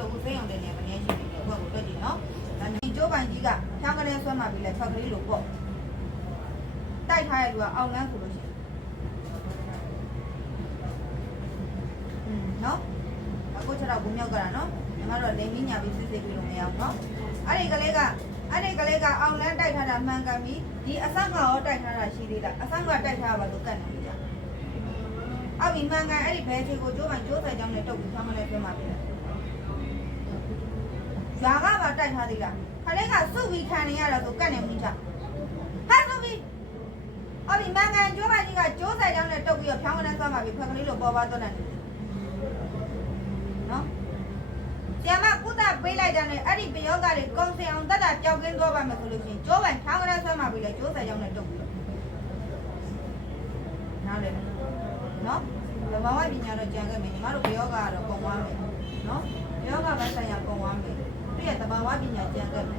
လို့ဦးစိမ်းအောင်တဲ့နေရာကနေရှိနေတယ်ဘက်ကိုတက်ကြည့်နော်ဒါဒီကျိုးပိုင်ကြီးကဖြောင်းကလေးဆွဲမှပြီးလဲဖက်ကလေးလို့ပေါ့တိုက်ထားတဲ့လူကအောင်လန်းဆိုလို့ရှိရင်နော်အခုချက်တော့ဘုံမြောက်ကတာနော်ညီမတို့လိမ်မီညာပြီးစစ်စစ်ပြီးလို့မရဘူးနော်အဲ့ဒီကလေးကအောင်လန်းတိုက်ထားတာမှန်ကန်ပြီဒီအဆက်ကရောတိုက်ထားတာရှိသေးလားအဆက်ကတိုက်ထားပါလို့ကတ်နေပြီကြာအောက်ဒီမှန်ကန်အဲ့ဒီဘဲချေကိုကျိုးပိုင်ကျိုးဆိုင်ကြောင်းနဲ့တုတ်ပြီးဖြောင်းကလေးဆွဲမှပြီးရွာကပါတိုက်ထားသေးလားခလေးကစုပြီးခံနေရတာဆိုကတ်နေမှုကြာဟာစုပြီးအော်ဒီမှန်ကန်ကျိုးပိုင်ကြီးကကျိုးဆိုင်ကြောင်းနဲ့တုတ်ပြီးတော့ဖြောင်းကလေးဆွဲမှပြီးဖက်ကလေးလိုပေါ်ပါသွားတယ်နော်ကျမကုသပေးလိုက်တဲ့အဲ့ဒီပယောဂတွေကုံစင်အောင်တတ်တာပျောက်ကင်းသွားပါမယ်ဆိုလို့ရှိရင်ကျိုးပိုင်ထောင်းကလေးဆွဲမှပြီးလဲကျိုးဆိုင်ကြောင်းနဲ့တုတ်ပြီးနားလေနော်ဘဝပညာတော့ကြံခဲ့မယ်ညီမတို့ပယောဂကတော့ပုံသွားမယ်နော်ပယောဂဘက်ဆိုင်ရာပုံသွားမယ်ပြည့်ရဲ့တဘာဝပညာကြံခဲ့မယ်